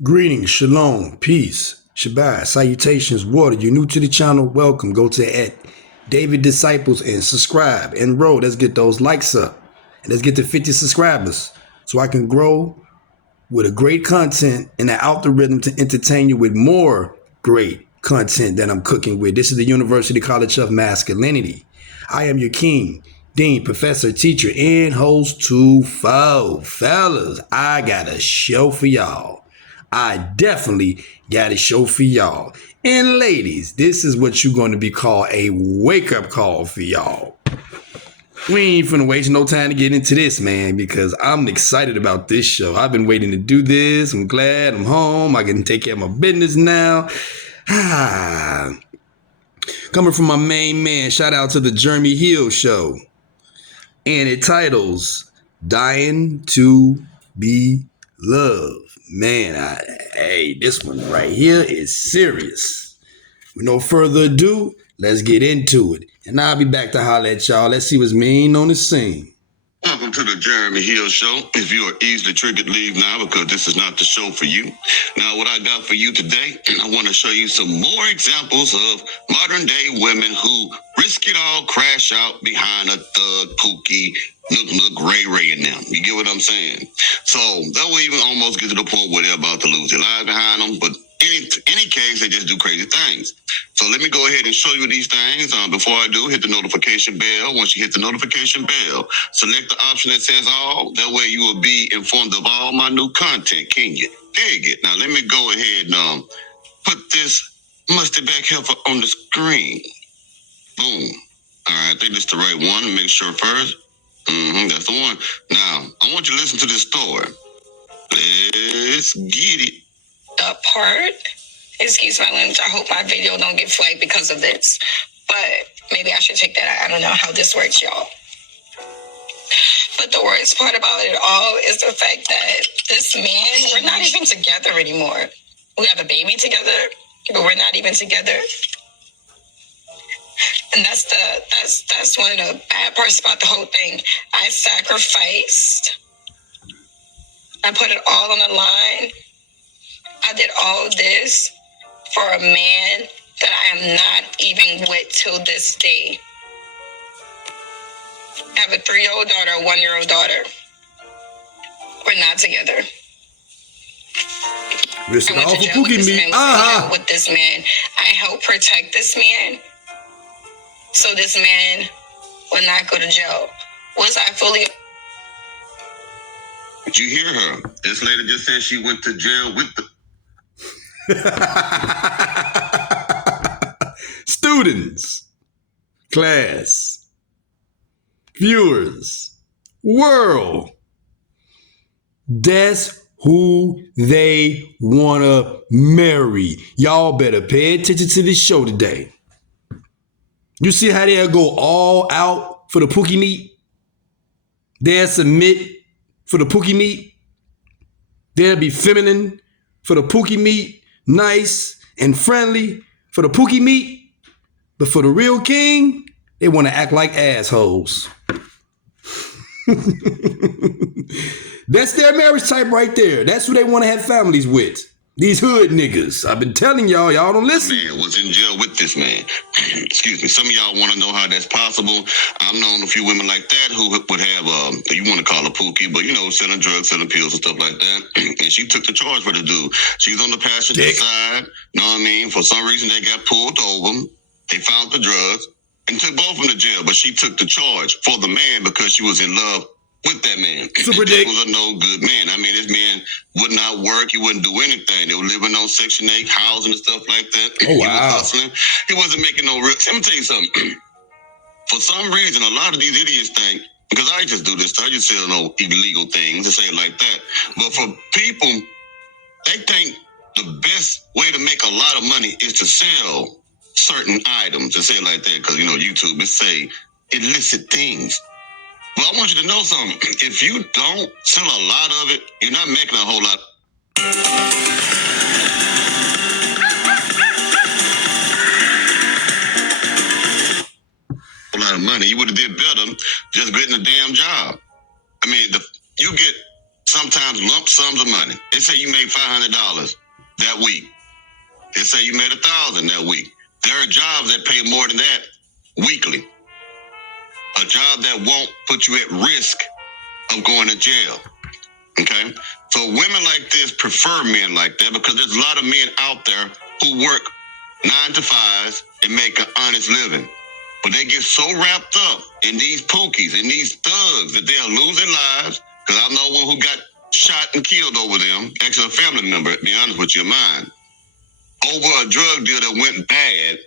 Greetings, shalom, peace, Shabbat, salutations, water. You're new to the channel, welcome. Go to David Disciples and subscribe. Enroll. Let's get those likes up. And let's get to 50 subscribers so I can grow with a great content and an algorithm to entertain you with more great content that I'm cooking with. This is the University College of Masculinity. I am your king, dean, professor, teacher, and host to foe. Fellas, I got a show for y'all. I definitely got a show for y'all. And ladies, this is what you're going to be called a wake-up call for y'all. We ain't finna waste no time to get into this, man, because I'm excited about this show. I've been waiting to do this. I'm glad I'm home. I can take care of my business now. Coming from my main man, shout out to the Jeremy Hill Show. And it titles Dying to Be Loved. Man, this one right here is serious. With no further ado, let's get into it. And I'll be back to holler at y'all. Let's see what's mean on the scene. Welcome to the Jeremy Hill Show. If you are easily triggered, leave now because this is not the show for you. Now, what I got for you today, I want to show you some more examples of modern day women who risk it all, crash out behind a thug, Pookie, look, Ray and them. You get what I'm saying? So that will even almost get to the point where they're about to lose their lives behind them. But any case, they just do crazy things. So let me go ahead and show you these things. Before I do, hit the notification bell. Once you hit the notification bell, select the option that says all. That way you will be informed of all my new content. Can you dig it? Now let me go ahead and put this musty back heifer on the screen. Boom. All right, I think this is the right one. Make sure first. That's the one. Now, I want you to listen to this story. Let's get it. The part, excuse my language, I hope my video don't get flagged because of this, but maybe I should take that out. I don't know how this works, y'all. But the worst part about it all is the fact that this man, we're not even together anymore. We have a baby together, but we're not even together. And that's one of the bad parts about the whole thing. I sacrificed. I put it all on the line. I did all this for a man that I am not even with till this day. I have a 3-year-old daughter, a 1-year-old daughter. We're not together. Listen, I went to jail with this man. With this man. I helped protect this man so this man would not go to jail. Was I fully... Did you hear her? This lady just said she went to jail with the... Students, class, viewers, world, that's who they wanna marry. Y'all better pay attention to this show today. You see how they'll go all out for the Pookie meat? They'll submit for the Pookie meat. They'll be feminine for the Pookie meat. Nice and friendly for the Pookie meat, but for the real king, they want to act like assholes. That's their marriage type right there. That's who they want to have families with. These hood niggas. I've been telling y'all don't listen. Man was in jail with this man. Excuse me. Some of y'all want to know how that's possible. I've known a few women like that who would have, you want to call her Pookie, but selling drugs, selling pills and stuff like that. And she took the charge for the dude. She's on the passenger side. Know what I mean? For some reason, they got pulled over. They found the drugs and took both of them to jail. But she took the charge for the man because she was in love with that man. Super Dick was a no good man. I mean, this man would not work. He wouldn't do anything. They were living on Section 8 housing and stuff like that. Oh, wow. He was hustling. He wasn't making no real... Let me tell you something. For some reason, a lot of these idiots think, because I just do this, I just sell no illegal things, to say it like that. But for people, they think the best way to make a lot of money is to sell certain items, to say it like that, because, YouTube is say illicit things. Well, I want you to know something. If you don't sell a lot of it, you're not making a whole lot. A lot of money. You would have did better just getting a damn job. I mean, you get sometimes lump sums of money. They say you made $500 that week. They say you made $1,000 that week. There are jobs that pay more than that weekly. A job that won't put you at risk of going to jail. Okay? So women like this prefer men like that because there's a lot of men out there who work 9 to 5s and make an honest living. But they get so wrapped up in these pookies and these thugs that they'll lose their lives. Because I know one who got shot and killed over them, actually a family member, to be honest with you, mine, over a drug deal that went bad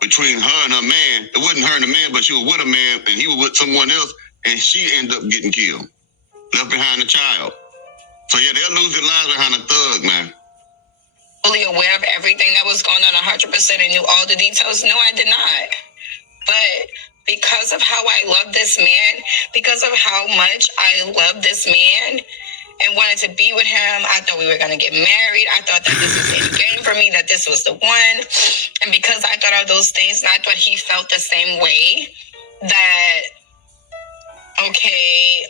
between her and her man. It wasn't her and the man, but she was with a man and he was with someone else, and she ended up getting killed, left behind a child. So yeah, they'll lose their lives behind a thug, man. Fully aware of everything that was going on 100% and knew all the details? No, I did not. But because of how I love this man, because of how much I love this man and wanted to be with him, I thought we were going to get married. I thought that this was the game for me, that this was the one. And because I thought of those things, and I thought he felt the same way, that, okay,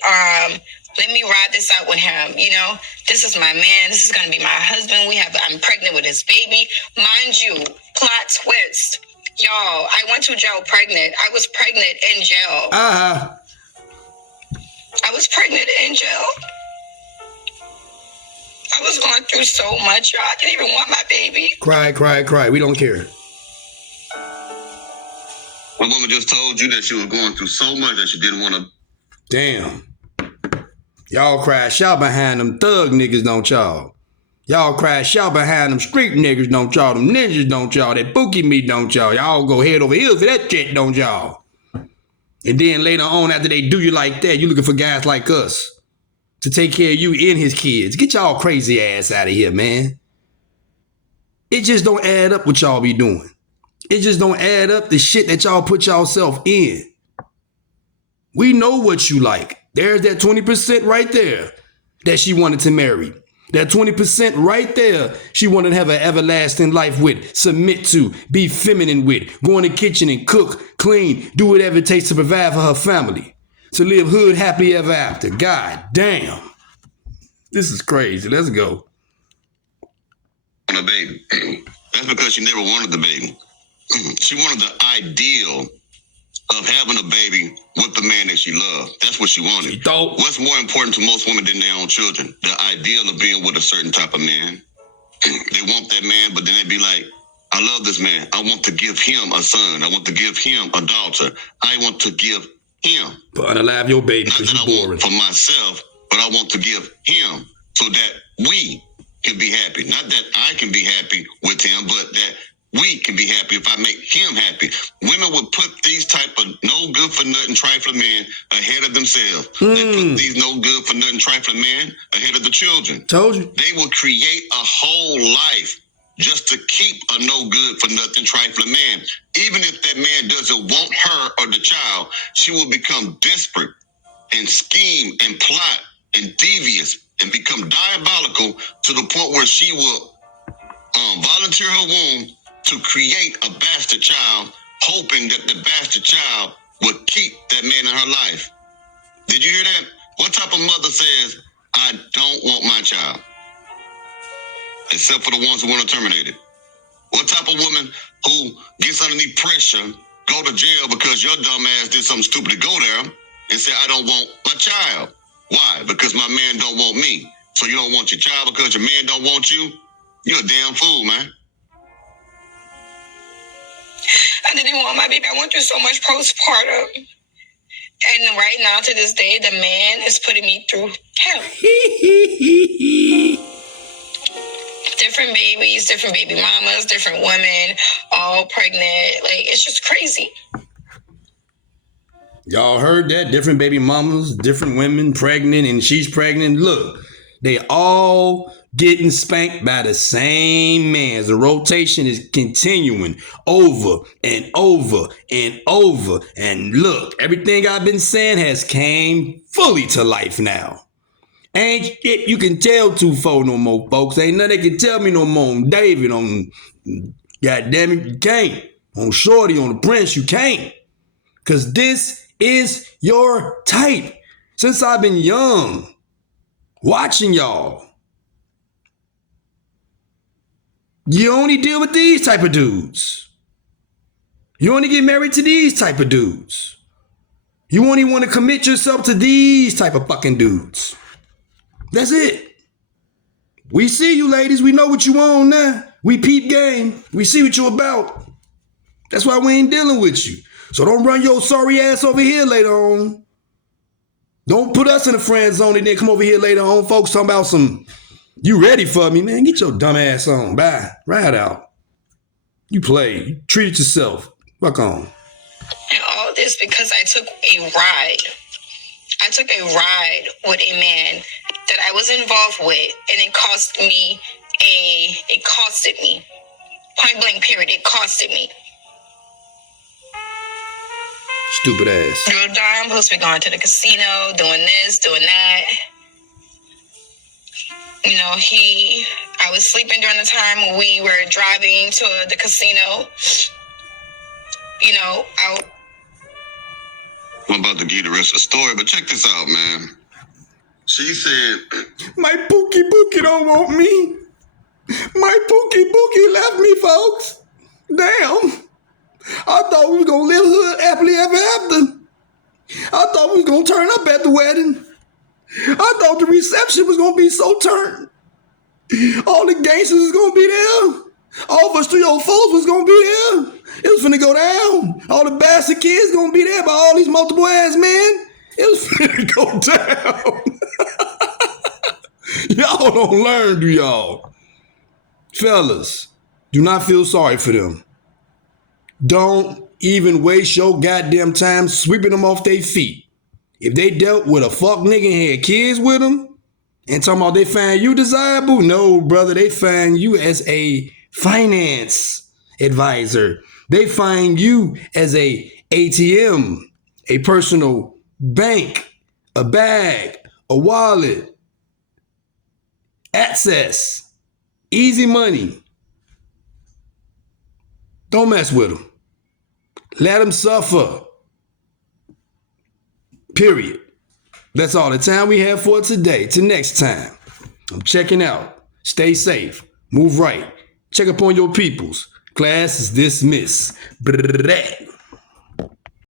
let me ride this out with him. You know, this is my man. This is going to be my husband. I'm pregnant with his baby. Mind you, plot twist. Y'all, I went to jail pregnant. I was pregnant in jail. I was pregnant in jail. I was going through so much, y'all. I didn't even want my baby. Cry, cry, cry. We don't care. My woman just told you that she was going through so much that she didn't want to. Damn. Y'all crash out behind them thug niggas, don't y'all? Y'all crash out behind them street niggas, don't y'all? Them ninjas, don't y'all? That Pookie me, don't y'all? Y'all go head over heels for that shit, don't y'all? And then later on, after they do you like that, you looking for guys like us to take care of you and his kids. Get y'all crazy ass out of here, man. It just don't add up what y'all be doing. It just don't add up the shit that y'all put y'allself in. We know what you like. There's that 20% right there that she wanted to marry. That 20% right there she wanted to have an everlasting life with, submit to, be feminine with, go in the kitchen and cook, clean, do whatever it takes to provide for her family, to live hood happily ever after. God damn. This is crazy. Let's go. A baby. That's because she never wanted the baby. She wanted the ideal of having a baby with the man that she loved. That's what she wanted. What's more important to most women than their own children? The ideal of being with a certain type of man. They want that man, but then they be like, I love this man. I want to give him a son. I want to give him a daughter. I want to give him. But unalive your baby because you're boring. Want for myself, but I want to give him so that we can be happy. Not that I can be happy with him, but that we can be happy if I make him happy. Women would put these type of no good for nothing trifling men ahead of themselves. They put these no good for nothing trifling men ahead of the children. Told you. They will create a whole life just to keep a no good for nothing trifling man. Even if that man doesn't want her or the child, she will become desperate and scheme and plot and devious and become diabolical to the point where she will volunteer her womb to create a bastard child, hoping that the bastard child would keep that man in her life. Did you hear that? What type of mother says, I don't want my child? Except for the ones who want to terminate it. What type of woman who gets underneath pressure, go to jail because your dumb ass did something stupid to go there and say, I don't want my child? Why? Because my man don't want me. So you don't want your child because your man don't want you? You're a damn fool, man. I didn't want my baby. I went through so much postpartum. And right now, to this day, the man is putting me through hell. Different babies, different baby mamas, different women, all pregnant. Like, it's just crazy. Y'all heard that? Different baby mamas, different women pregnant, and she's pregnant. Look, they all getting spanked by the same man. The rotation is continuing over and over and over. And look, everything I've been saying has came fully to life now. Ain't shit you can tell 2-4 no more, folks. Ain't nothing they can tell me no more on David, on goddamn it, you can't. On Shorty, on the Prince, you can't. Cause this is your type. Since I've been young, watching y'all. You only deal with these type of dudes. You only get married to these type of dudes. You only want to commit yourself to these type of fucking dudes. That's it. We see you, ladies. We know what you on now. We peep game. We see what you about. That's why we ain't dealing with you. So don't run your sorry ass over here later on. Don't put us in the friend zone and then come over here later on. Folks talking about some, you ready for me, man? Get your dumb ass on. Bye. Ride out. You play. You treat yourself. Fuck on. And all this because I took a ride. I took a ride with a man that I was involved with, and it costed me. Point blank period, it costed me. Stupid ass. You're I'm supposed to be going to the casino, doing this, doing that. You know, I was sleeping during the time when we were driving to the casino. You know, I'm about to give you the rest of the story, but check this out, man. She said, my Pookie don't want me. My Pookie left me, folks. Damn. I thought we was going to live hood happily ever after. I thought we was going to turn up at the wedding. I thought the reception was going to be so turned. All the gangsters was going to be there. All of us 304s was going to be there. It was finna go down. All the bastard kids going to be there by all these multiple ass men. It was finna go down. Y'all don't learn, do y'all? Fellas, do not feel sorry for them. Don't even waste your goddamn time sweeping them off their feet. If they dealt with a fuck nigga and had kids with them and talking about they find you desirable, no, brother, they find you as a finance advisor. They find you as a ATM, a personal bank, a bag, a wallet, access, easy money. Don't mess with them. Let them suffer. Period. That's all the time we have for today. Till next time. I'm checking out. Stay safe. Move right. Check up on your peoples. Class is dismissed. Brrrr.